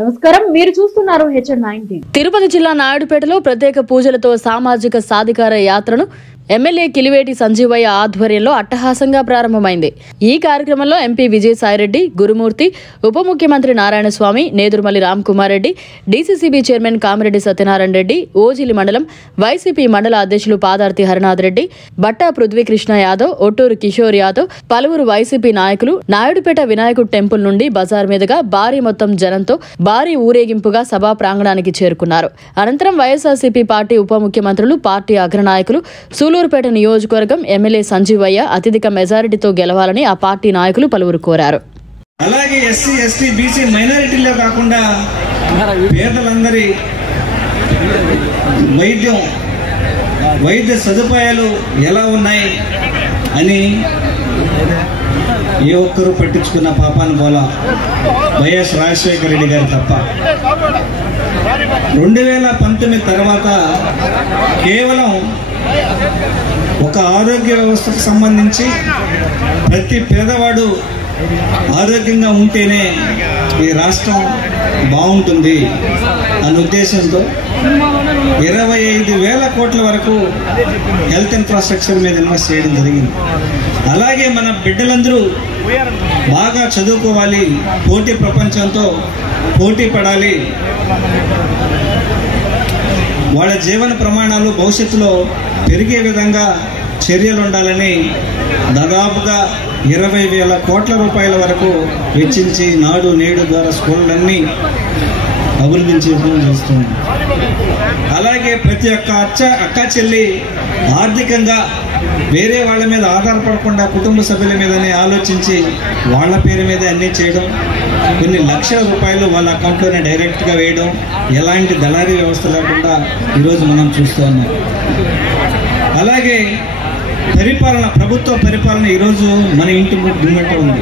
నమస్కారం, మీరు చూస్తున్నారు HN9. తిరుపతి జిల్లా నాయుడుపేటలో ప్రత్యేక పూజలతో సామాజిక సాధికార యాత్రను ఎమ్మెల్యే కిలివేటి సంజీవయ్య ఆధ్వర్యంలో అట్టహాసంగా ప్రారంభమైంది. ఈ కార్యక్రమంలో ఎంపీ విజయసాయిరెడ్డి, గురుమూర్తి, ఉప ముఖ్యమంత్రి నారాయణస్వామి, నేదురుమల్లి రామ్కుమార్ రెడ్డి, డీసీసీబీ చైర్మన్ కామిరెడ్డి సత్యనారాయణ రెడ్డి, ఓజిలి మండలం వైసీపీ మండల అధ్యక్షులు పాదార్తి హరినాథ్ రెడ్డి, బట్టా పృథ్వీకృష్ణ యాదవ్, ఒట్టూరు కిషోర్ యాదవ్, పలువురు వైసీపీ నాయకులు నాయుడుపేట వినాయకుడు టెంపుల్ నుండి బజార్ మీదుగా భారీ మొత్తం జనంతో భారీ ఊరేగింపుగా సభా ప్రాంగణానికి చేరుకున్నారు. అనంతరం వైఎస్ఆర్సీపీ పార్టీ ఉప ముఖ్యమంత్రులు, పార్టీ అగ్రనాయకులు, సూలూరుపేట నియోజకవర్గం ఎమ్మెల్యే సంజీవయ్య అత్యధిక మెజారిటీతో గెలవాలని ఆ పార్టీ నాయకులు పలువురు కోరారు. అలాగే ఎస్సీ, ఎస్టీ, బీసీ మైనారిటీలో కాకుండా పేదలందరి వైద్య సదుపాయాలు ఎలా ఉన్నాయి అని ఏ ఒక్కరూ పట్టించుకున్న పాపాను పోలా వైఎస్ రాజశేఖర రెడ్డి గారు తప్ప. 2019 తర్వాత కేవలం ఒక ఆరోగ్య వ్యవస్థకు సంబంధించి ప్రతి పేదవాడు ఆరోగ్యంగా ఉంటేనే ఈ రాష్ట్రం బాగుంటుంది అనే ఉద్దేశంతో 25,000 కోట్ల వరకు హెల్త్ ఇన్ఫ్రాస్ట్రక్చర్ మీద ఇన్వెస్ట్ చేయడం జరిగింది. అలాగే మన బిడ్డలందరూ బాగా చదువుకోవాలి, పోటీ ప్రపంచంతో పోటీ పడాలి, వాళ్ళ జీవన ప్రమాణాలు భవిష్యత్తులో పెరిగే విధంగా చర్యలు ఉండాలని దాదాపుగా 20,000 కోట్ల రూపాయల వరకు వెచ్చించి నాడు నేడు ద్వారా స్కూళ్ళన్నీ అభివృద్ధి చేయడం చేస్తుంది. అలాగే ప్రతి ఒక్క అక్క చెల్లి ఆర్థికంగా వేరే వాళ్ళ మీద ఆధారపడకుండా కుటుంబ సభ్యుల మీదనే ఆలోచించి వాళ్ళ పేరు మీద అన్నీ చేయడం, కొన్ని లక్షల రూపాయలు వాళ్ళ అకౌంట్లోనే డైరెక్ట్గా వేయడం, ఎలాంటి దళారీ వ్యవస్థ లేకుండా ఈరోజు మనం చూస్తూ ఉన్నాం. అలాగే ప్రభుత్వ పరిపాలన ఈరోజు మన ఇంటి ముందు ఉంది.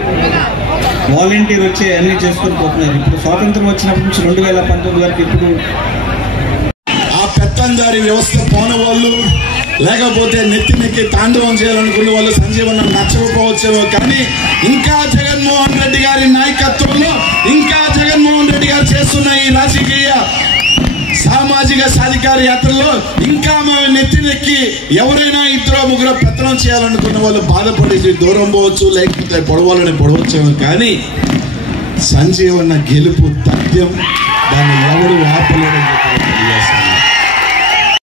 వాలంటీర్ వచ్చి అన్ని చేసుకొని పోతున్నారు. ఇప్పుడు స్వాతంత్రం వచ్చినప్పటి నుంచి 2019 వరకు ఇప్పుడు ఆ పెత్తందారి వ్యవస్థ పోని వాళ్ళు, లేకపోతే నెత్తి తాండవం చేయాలనుకునే వాళ్ళు సంజీవన్న నచ్చకపోవచ్చేమో, కానీ ఇంకా జగన్మోహన్ రెడ్డి గారి నాయకత్వంలో, ఇంకా జగన్మోహన్ రెడ్డి గారు చేస్తున్న ఈ రాజకీయ సామాజిక సాధికార యాత్రలో ఇంకా మేము నెత్తినెక్కి ఎవరైనా 2-3 పెత్తనం చేయాలనుకున్న వాళ్ళు బాధపడి దూరం పోవచ్చు, లేకపోతే పొడవాలని పొడవచ్చేమో, కానీ సంజీవన్న గెలుపు తథ్యం, దాన్ని ఎవరు ఆపలేదని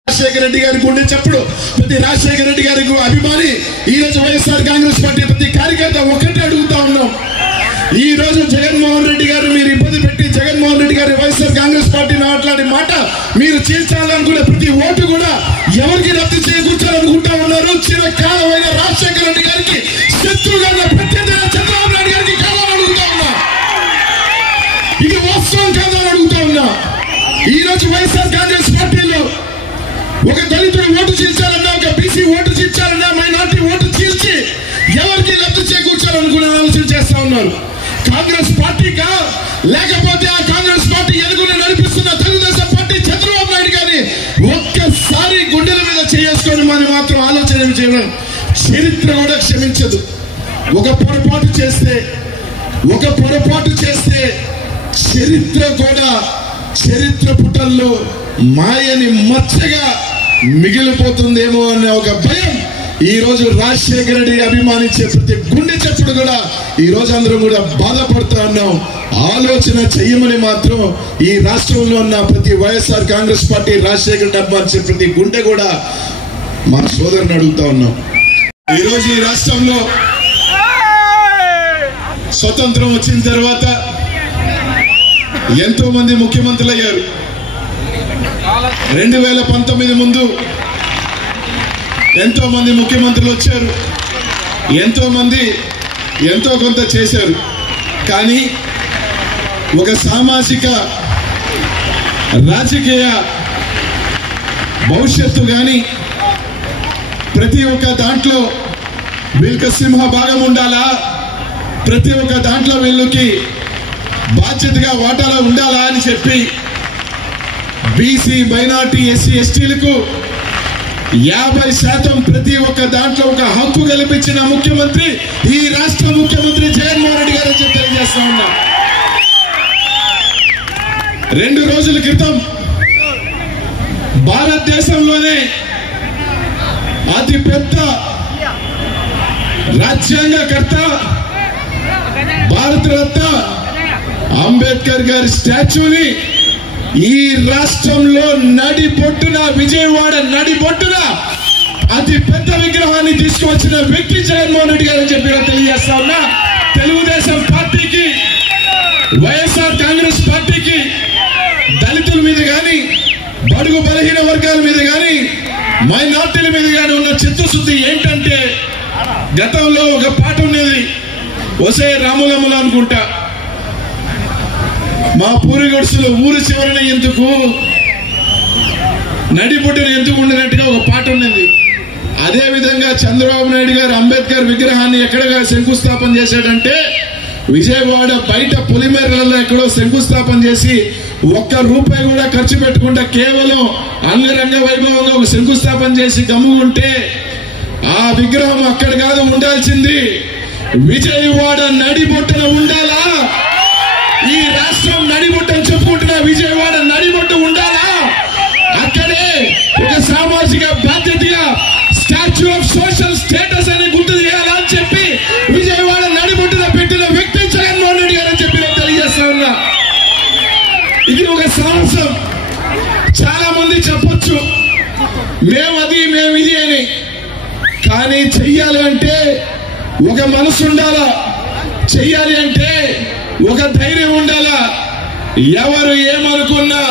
రాజశేఖర రెడ్డి గారి గుండె చెప్పుడు. ప్రతి రాజశేఖర రెడ్డి గారికి అభిమాని ఈ రోజు వైఎస్ఆర్ కాంగ్రెస్ పార్టీ ప్రతి కార్యకర్త ఒకటే అడుగుతా ఉన్నాం. ఈ రోజు జగన్మోహన్ రెడ్డి గారు మీరు ఇబ్బంది పెట్టి జగన్మోహన్ రెడ్డి గారు వైఎస్ఆర్ కాంగ్రెస్ పార్టీ మాట్లాడే మాట మీరు చీల్చాలనుకునే ప్రతి ఓటు కూడా ఎవరికి రద్దు చేకూర్చాలనుకుంటా ఉన్నారు. చిరకాలమైన రాజశేఖర రెడ్డి గారికి శత్రువుగా ప్రత్యేక చంద్రబాబు నాయుడు గారికి కావాలని అడుగుతా ఉన్నా. ఇది వాస్తవం కాదని అడుగుతా ఉన్నా. ఈ రోజు వైఎస్ఆర్ కాంగ్రెస్ పార్టీలో ఒక దళితుడు ఓటు చీల్చాలన్నా, ఒక బీసీ ఓటు చీల్చాలన్నా, మైనార్టీ ఓటు చీల్చి ఎవరికి లబ్ధి చేకూర్చాలనుకునే ఆలోచన చేస్తా ఉన్నారు. కాంగ్రెస్ పార్టీకా, లేకపోతే ఆ కాంగ్రెస్ పార్టీ ఎలుగుని నడిపిస్తున్న తెలుగుదేశం పార్టీ చంద్రబాబు నాయుడు గారిని ఒక్కసారి గుండెల మీద చేసుకొని మనం మాత్రం ఆలోచన చేయడం చరిత్ర కూడా క్షమించదు. ఒక పొరపాటు చేస్తే చరిత్ర కూడా చరిత్ర పుటల్లో మాయని మచ్చగా మిగిలిపోతుందేమో అనే ఒక భయం ఈ రోజు రాజశేఖర రెడ్డి అభిమానించే ప్రతి గుండె చెప్పుడు కూడా ఈ రోజు అందరం కూడా బాధపడుతూ ఉన్నాం. ఆలోచన చెయ్యమని మాత్రం ఈ రాష్ట్రంలో ఉన్న ప్రతి వైఎస్ఆర్ కాంగ్రెస్ పార్టీ రాజశేఖర రెడ్డి అభిమానించే ప్రతి గుండె కూడా మా సోదరుని అడుగుతా ఉన్నాం. ఈ రోజు ఈ రాష్ట్రంలో స్వతంత్రం వచ్చిన తర్వాత ఎంతో మంది ముఖ్యమంత్రులు అయ్యారు. 2019 ముందు ఎంతో మంది ముఖ్యమంత్రులు వచ్చారు, ఎంతో మంది ఎంతో కొంత చేశారు. కానీ ఒక సామాజిక రాజకీయ భవిష్యత్తు కానీ ప్రతి ఒక్క దాంట్లో వీళ్ళకి సింహ భాగం ఉండాలా, ప్రతి ఒక్క దాంట్లో వీళ్ళకి బాధ్యతగా వాటాలో ఉండాలా అని చెప్పి బీసీ, మైనార్టీ, ఎస్సీ, ఎస్టీలకు 50% ప్రతి ఒక్క దాంట్లో ఒక హక్కు కల్పించిన ముఖ్యమంత్రి ఈ రాష్ట్ర ముఖ్యమంత్రి జగన్మోహన్ రెడ్డి గారు తెలియజేస్తా ఉన్నా. 2 రోజుల క్రితం భారతదేశంలోనే అతి పెద్ద రాజ్యాంగకర్త భారతరత్న అంబేద్కర్ గారి స్టాచ్యూని ఈ రాష్ట్రంలో నడిబొట్టున విజయవాడ నడిబొట్టున అతి పెద్ద విగ్రహాన్ని తీసుకువచ్చిన వ్యక్తి జగన్మోహన్ రెడ్డి గారు అని చెప్పి తెలియజేస్తా ఉన్నా. తెలుగుదేశం పార్టీకి, వైఎస్ఆర్ కాంగ్రెస్ పార్టీకి దళితుల మీద కానీ, బడుగు బలహీన వర్గాల మీద కానీ, మైనార్టీల మీద కానీ ఉన్న చిత్తశుద్ధి ఏంటంటే, గతంలో ఒక పాట ఉండేది, ఒసే రాములమ్ములు అనుకుంటా, మా పూరి గుడిసెలు ఊరు చివరన ఎందుకు, నడిబొట్టున ఎందుకు ఉండినట్టుగా ఒక పాట ఉన్నది. అదే విధంగా చంద్రబాబు నాయుడు గారు అంబేద్కర్ విగ్రహాన్ని ఎక్కడగా శంకుస్థాపన చేశాడంటే, విజయవాడ బయట పులిమేరలలో ఎక్కడో శంకుస్థాపన చేసి ₹1 కూడా ఖర్చు పెట్టకుండా కేవలం అంగరంగ వైభవంగా ఒక శంకుస్థాపన చేసి గమ్ముకుంటే, ఆ విగ్రహం అక్కడ కాదు ఉండాల్సింది, విజయవాడ నడిబొట్టున ఉండాలా? ఈ రాష్ట్రం నడిబొట్టని చెప్పుకుంటున్న విజయవాడ నడిబొట్టు ఉండాలా? అక్కడే ఒక సామాజిక బాధ్యతగా స్టాచ్యూ ఆఫ్ సోషల్ స్టేటస్ అని గుర్తు చేయాలా అని చెప్పి విజయవాడ నడిబొట్టున పెట్టిన వ్యక్తి జగన్మోహన్ రెడ్డి గారు అని చెప్పి నేను తెలియజేస్తా ఉన్నా. ఇది ఒక సాహసం. చాలా మంది చెప్పొచ్చు మేమది మేమిది అని, కానీ చెయ్యాలి అంటే ఒక మనసు ఉండాలా, చెయ్యాలి అంటే ఒక ధైర్యం ఉండాలా. ఎవరు ఏమనుకున్నా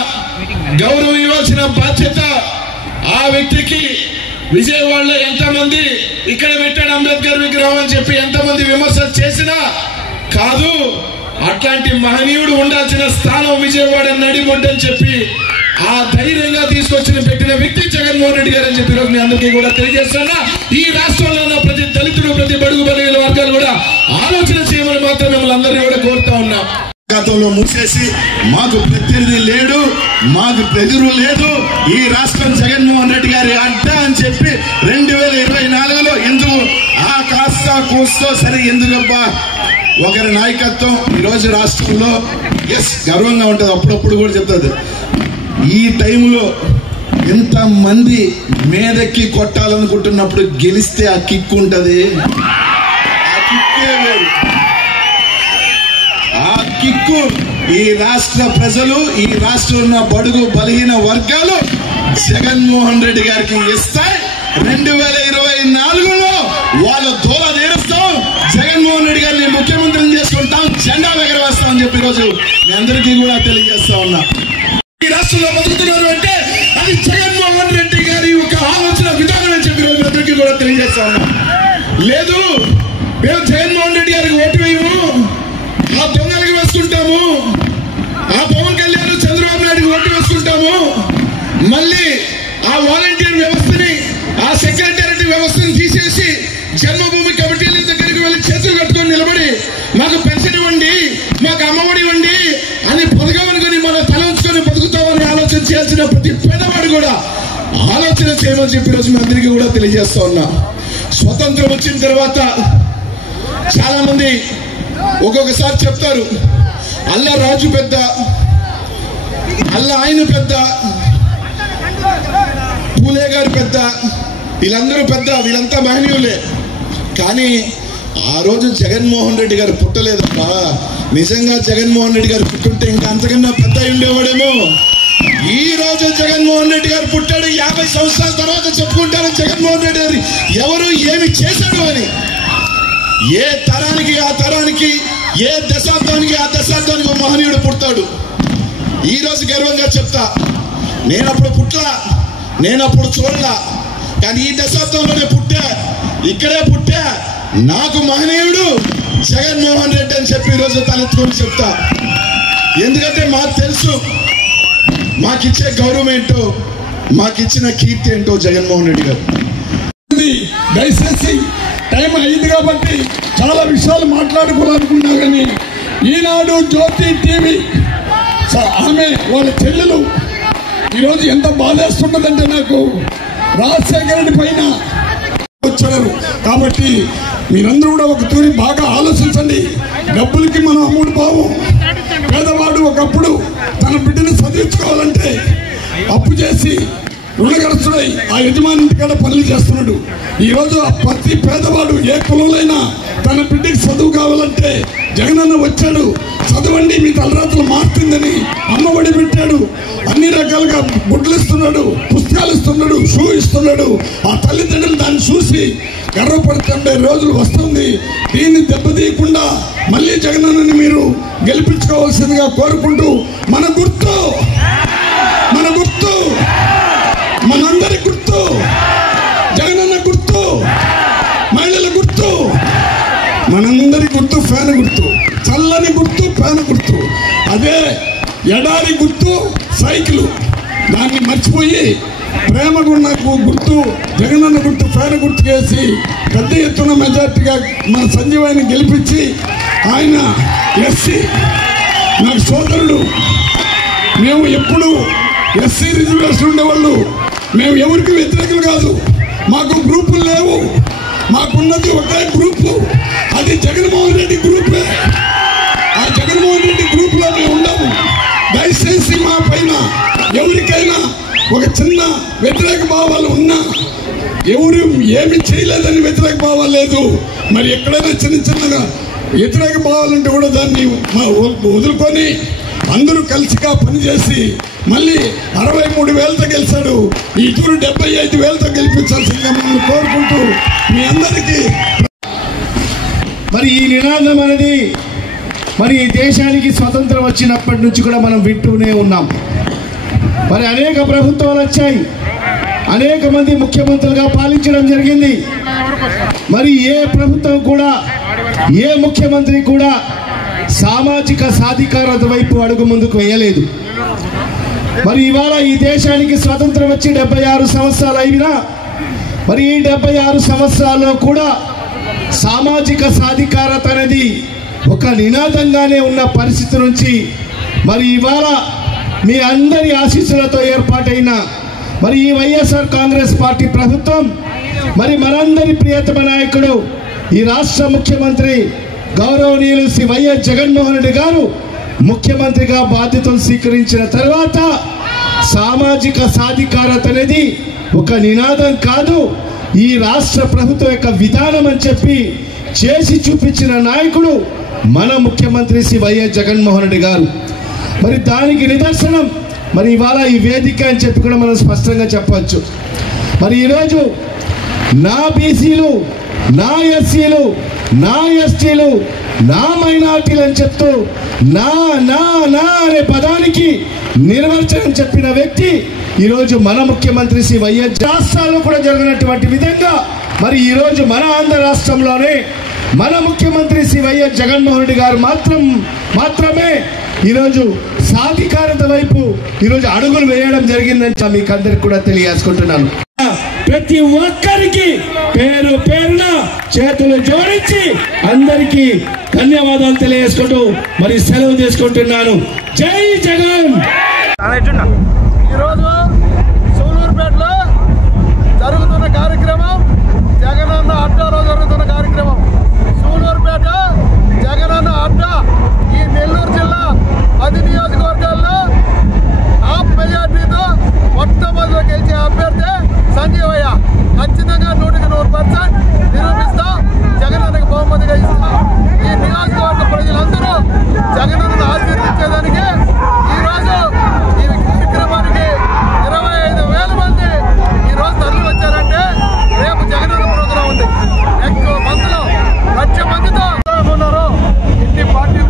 గౌరవం ఇవ్వాల్సిన బాధ్యత ఆ వ్యక్తికి. విజయవాడలో ఎంతమంది ఇక్కడ పెట్టాడు అంబేద్కర్ విగ్రహం అని చెప్పి ఎంతమంది విమర్శలు చేసినా కాదు, అట్లాంటి మహనీయుడు ఉండాల్సిన స్థానం విజయవాడ నడిబొట్టు అని చెప్పి ఆ ధైర్యంగా తీసుకొచ్చిన పెట్టిన వ్యక్తి జగన్మోహన్ రెడ్డి గారు అని చెప్పి నేను అందరికీ కూడా తెలియజేస్తున్నా. ఈ రాష్ట్రంలో ఉన్న ప్రతి దళితుడు, ప్రతి బడుగు బలహీన వర్గాలు కూడా ఆలోచన చేయమని మాత్రం మిమ్మల్ని అందరినీ కూడా కోరుతా ఉన్నా. గతంలో మూసేసి మాకు ప్రతినిధి లేడు, మాకు ఎదురు లేదు, ఈ రాష్ట్రం జగన్మోహన్ రెడ్డి గారి అడ్డ అని చెప్పి 2024లో ఎందుకు ఆ కాస్త కూస్తో సరే ఎందుకబ్బా ఒకరి నాయకత్వం ఈరోజు రాష్ట్రంలో గర్వంగా ఉంటుంది. అప్పుడప్పుడు కూడా చెప్తుంది. ఈ టైంలో ఎంతమంది మీదకి కొట్టాలనుకుంటున్నప్పుడు గెలిస్తే ఆ కిక్ ఉంటుంది, ఆ కిక్కే వేరు. ఆ కిక్కు ఈ రాష్ట్ర ప్రజలు, ఈ రాష్ట్రంలో ఉన్న బడుగు బలహీన వర్గాలు జగన్మోహన్ రెడ్డి గారికి ఇస్తాయి. 2024లో వాళ్ళ దూల తీరుస్తాం, జగన్మోహన్ రెడ్డి గారిని ముఖ్యమంత్రిని చేసుకుంటాం, జెండా ఎగరవేస్తాం అని చెప్పి ఈరోజు మీ అందరికీ కూడా తెలియజేస్తా ఉన్నా. ఈ రాష్ట్రంలో బతుకుతున్నారు అంటే అది జగన్మోహన్ రెడ్డి గారి ఒక ఆలోచన విధానం అని చెప్పి ఈరోజు అందరికీ కూడా తెలియజేస్తా ఉన్నా. లేదు మేము జగన్మోహన్ రెడ్డి గారికి ఓటు వేయము, ఆ దొంగలకి వేసుకుంటాము, ఆ పవన్ కళ్యాణ్ చంద్రబాబు నాయుడుకి ఓటు వేసుకుంటాము, మళ్ళీ ఆ వాలంటీర్ వ్యవస్థని, ఆ సెక్రటేరియట్ వ్యవస్థను తీసేసి జన్మభూమి కమిటీల దగ్గరికి వెళ్ళి చేతులు కట్టుకొని నిలబడి మాకు పెన్షన్ ఇవ్వండి, మాకు అమ్మఒడి ఇవ్వండి అని పొదగమనుకొని మన తల ఉంచుకొని బతుకుతామని ఆలోచన చేయాల్సిన ప్రతి పేదవాడు కూడా ఆలోచన చేయమని చెప్పి రోజు మీ అందరికీ కూడా తెలియజేస్తా ఉన్నా. స్వతంత్రం వచ్చిన తర్వాత చాలా మంది ఒక్కొక్కసారి చెప్తారు, అల్లా రాజు పెద్ద, అల్లా ఆయన పెద్ద, పూలే గారు పెద్ద, వీళ్ళందరూ పెద్ద, వీళ్ళంతా మహనీయులే. కానీ ఆ రోజు జగన్మోహన్ రెడ్డి గారు పుట్టలేదబ్బా. నిజంగా జగన్మోహన్ రెడ్డి గారు పుట్టుంటే ఇంకా అంతకన్నా పెద్ద ఉండేవాడేమో. ఈ రోజు జగన్మోహన్ రెడ్డి గారు పుట్టాడు, 50 సంవత్సరాల తర్వాత చెప్పుకుంటారు జగన్మోహన్ రెడ్డి గారు ఎవరు ఏమి చేశాడు అని. ఏ తరానికి ఆ తరానికి, ఏ దశాబ్దానికి ఆ దశాబ్దానికి ఒక మహనీయుడు పుడతాడు. ఈ రోజు గర్వంగా చెప్తా, నేనప్పుడు పుట్టలా, నేనప్పుడు చూడలా, కానీ ఈ దశాబ్దంలోనే పుట్టా, ఇక్కడే పుట్టా, నాకు మహనీయుడు జగన్మోహన్ రెడ్డి అని చెప్పి ఈరోజు తలెత్తుకొని చెప్తా. ఎందుకంటే మాకు తెలుసు మాకిచ్చే గౌరవం ఏంటో, మాకిచ్చిన కీర్తి ఏంటో జగన్మోహన్ రెడ్డి గారు. దయచేసి టైం అయింది కాబట్టి చాలా విషయాలు మాట్లాడుకోవాలనుకున్నా, కానీ ఈనాడు జ్యోతి టీవీ ఆమె వాళ్ళ చెల్లెలు ఈరోజు ఎంత బాధేస్తున్నదంటే నాకు రాజశేఖర రెడ్డి పైన వచ్చారు. కాబట్టి మీరందరూ కూడా ఒక తూరి బాగా ఆలోచించండి. డబ్బులకి మనం అమ్ముడు పోవు, పేదవాడు ఒకప్పుడు తన బిడ్డను చదివించుకోవాలంటే అప్పు చేసి రుణగ్రస్తుడై ఆ యజమాని ఇంటికాడ పనులు చేస్తున్నాడు. ఈరోజు ప్రతి పేదవాడు ఏ కులంలో తన బిడ్డకి చదువు కావాలంటే జగనన్న వచ్చాడు. చదవండి, మీ తలరాత్రులు మారుతుందని అమ్మఒడి పెట్టాడు. అన్ని రకాలుగా గుడ్లు ఇస్తున్నాడు, పుస్తకాలు ఇస్తున్నాడు, షూ ఇస్తున్నాడు. ఆ తల్లిదండ్రులు దాన్ని చూసి గర్వపడుతుండే రోజులు వస్తుంది. దీన్ని దెబ్బతీయకుండా మళ్ళీ జగనన్నని మీరు గెలిపించుకోవాల్సిందిగా కోరుకుంటూ మన గుర్తు మనందరి గుర్తు జగనన్న గుర్తు, మహిళల గుర్తు, మనందరి గుర్తు ఫ్యాన్ గుర్తు, చల్లని గుర్తు ఫ్యాన్ గుర్తు. అదే ఎడారి గుర్తు సైకిల్. దాన్ని మర్చిపోయి ప్రేమగున్న గుర్తు జగనన్న గుర్తు ఫ్యాన్ గుర్తు చేసి పెద్ద ఎత్తున మెజార్టీగా మన సంజీవాయిని గెలిపించి, ఆయన ఎస్సీ నాకు సోదరుడు. మేము ఎప్పుడు ఎస్సీ రిజర్వేషన్ ఉండేవాళ్ళు. మేము ఎవరికి వ్యతిరేకులు కాదు. మాకు గ్రూపులు లేవు. మాకున్నది ఒకే గ్రూపు, అది జగన్మోహన్ రెడ్డి గ్రూపే. ఆ జగన్మోహన్ రెడ్డి గ్రూపులో మేము ఉండము. దయచేసి మా పైన ఎవరికైనా ఒక చిన్న వ్యతిరేక భావాలు ఉన్నా, ఎవరు ఏమి చేయలేదని వ్యతిరేక భావాలు లేదు. మరి ఎక్కడైనా చిన్నగా వ్యతిరేక భావాలంటే కూడా దాన్ని వదులుకొని అందరూ కలిసిగా పనిచేసి మళ్ళీ 63,000తో గెలిచాడు. ఈ తూరు 75,000తో గెలిపించాల్సిందిగా మనం కోరుకుంటూ మీ అందరికీ మరి ఈ నినాదం అనేది మరి ఈ దేశానికి స్వతంత్రం వచ్చినప్పటి నుంచి కూడా మనం వింటూనే ఉన్నాం. మరి అనేక ప్రభుత్వాలు వచ్చాయి, అనేక మంది ముఖ్యమంత్రులుగా పాలించడం జరిగింది. మరి ఏ ప్రభుత్వం కూడా, ఏ ముఖ్యమంత్రి కూడా సామాజిక సాధికారత వైపు అడుగు ముందుకు వేయలేదు. మరి ఇవాళ ఈ దేశానికి స్వతంత్రం వచ్చి 76 సంవత్సరాలు అయినా మరి ఈ 76 సంవత్సరాల్లో కూడా సామాజిక సాధికారత అనేది ఒక నినాదంగానే ఉన్న పరిస్థితి నుంచి మరి ఇవాళ మీ అందరి ఆశీస్సులతో ఏర్పాటైన మరి ఈ వైఎస్ఆర్ కాంగ్రెస్ పార్టీ ప్రభుత్వం, మరి మనందరి ప్రియతమ నాయకుడు ఈ రాష్ట్ర ముఖ్యమంత్రి గౌరవనీయులు శ్రీ వైఎస్ జగన్మోహన్ రెడ్డి గారు ముఖ్యమంత్రిగా బాధ్యతలు స్వీకరించిన తర్వాత సామాజిక సాధికారత అనేది ఒక నినాదం కాదు, ఈ రాష్ట్ర ప్రభుత్వం యొక్క విధానం అని చెప్పి చేసి చూపించిన నాయకుడు మన ముఖ్యమంత్రి శ్రీ వైఎస్ జగన్మోహన్ రెడ్డి గారు. మరి దానికి నిదర్శనం మరి ఇవాళ ఈ వేదిక అని చెప్పి కూడా మనం స్పష్టంగా చెప్పవచ్చు. మరి ఈరోజు నా బీసీలు, నా ఎస్సీలు, నా ఎస్టీలు, నా మైనార్టీలు అని చెప్తూ నా నా నా అనే పదానికి నిర్వచనం చెప్పిన వ్యక్తి ఈరోజు మన ముఖ్యమంత్రి శ్రీ వైఎస్. రాష్ట్రాల్లో కూడా జరిగినటువంటి విధంగా మరి ఈరోజు మన ఆంధ్ర రాష్ట్రంలోనే మన ముఖ్యమంత్రి శ్రీ వైఎస్ జగన్మోహన్ రెడ్డి గారు మాత్రమే ఈరోజు సాధికారత వైపు ఈరోజు అడుగులు వేయడం జరిగిందని మీకు అందరికి కూడా తెలియజేసుకుంటున్నాను. ప్రతి ఒక్కరికి పేరు పేరున చేతులు జోడించి అందరికీ ధన్యవాదాలు తెలియజేసుకుంటూ మరి సెలవు తీసుకుంటున్నాను. జై జగన్. ఈరోజు సూలూరుపేటలో జరుగుతున్న కార్యక్రమం జగనన్న అడ్డాలో జరుగుతున్న కార్యక్రమం. సూలూరుపేట జగనన్న అడ్డా ఈ నెల్లూరు జిల్లా 10 నియోజకవర్గాల్లో టాప్ మెజార్టీతో మొట్టమొదటి గెలిచే అభ్యర్థి సంజీవయ్య. ఖచ్చితంగా 100% నిరూపిస్తాం. జగనన్నకు బహుమతిగా ఇస్తాం. ఈ నియోజకవర్గ ప్రజలందరూ జగనన్నను ఆశీర్వదించేదానికి ఈరోజు ఈ కార్యక్రమానికి 25,000 మంది ఈరోజు తరలి వచ్చారంటే రేపు జగనన్న ప్రోగ్రాం ఉంది. ఎక్కువ మందిలో 1,00,000 మందితో ఉన్నారు. ఇన్ని పార్టీలు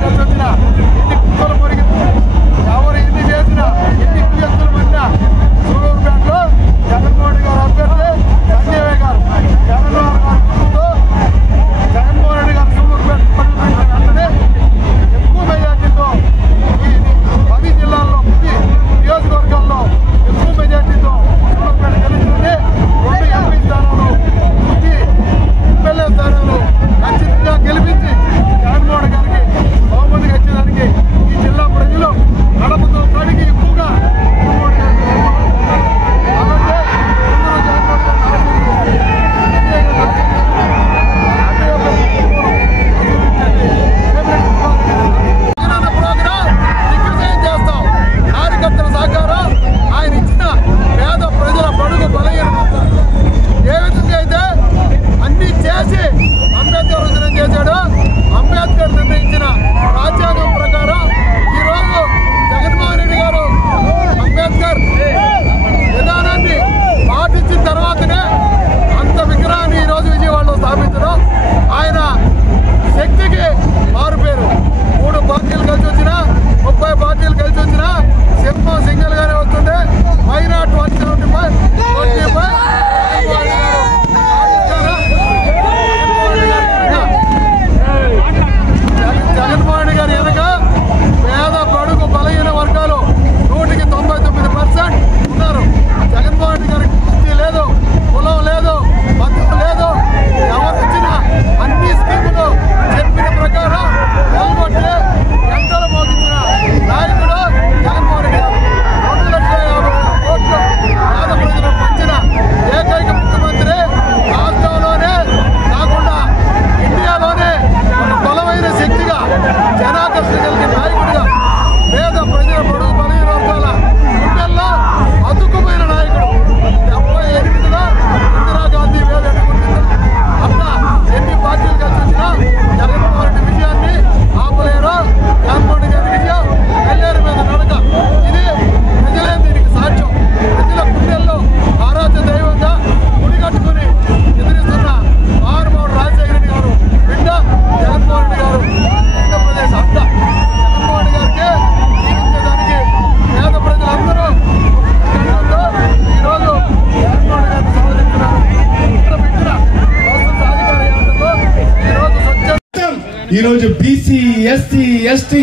ఈరోజు బీసీ, ఎస్సీ, ఎస్టీ,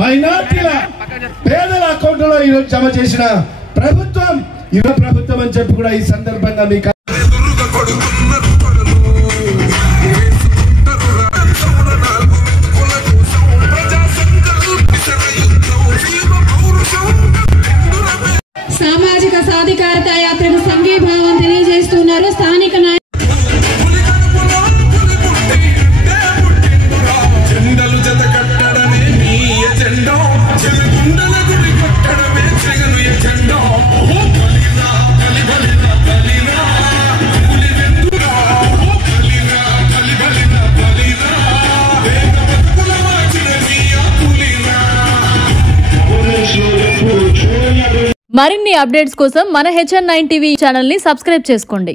మైనార్టీల పేదల అకౌంట్లలో ఈరోజు జమ చేసిన ప్రభుత్వం యువ ప్రభుత్వం అని చెప్పి కూడా ఈ సందర్భంగా మీకు సామాజిక సాధికారత యాత్రకు సంఘీభావం తెలియజేస్తున్నారు స్థానిక మరిన్ని అప్డేట్స్ కోసం మన HN9 టీవీ ఛానల్ ని సబ్స్క్రైబ్ చేసుకోండి.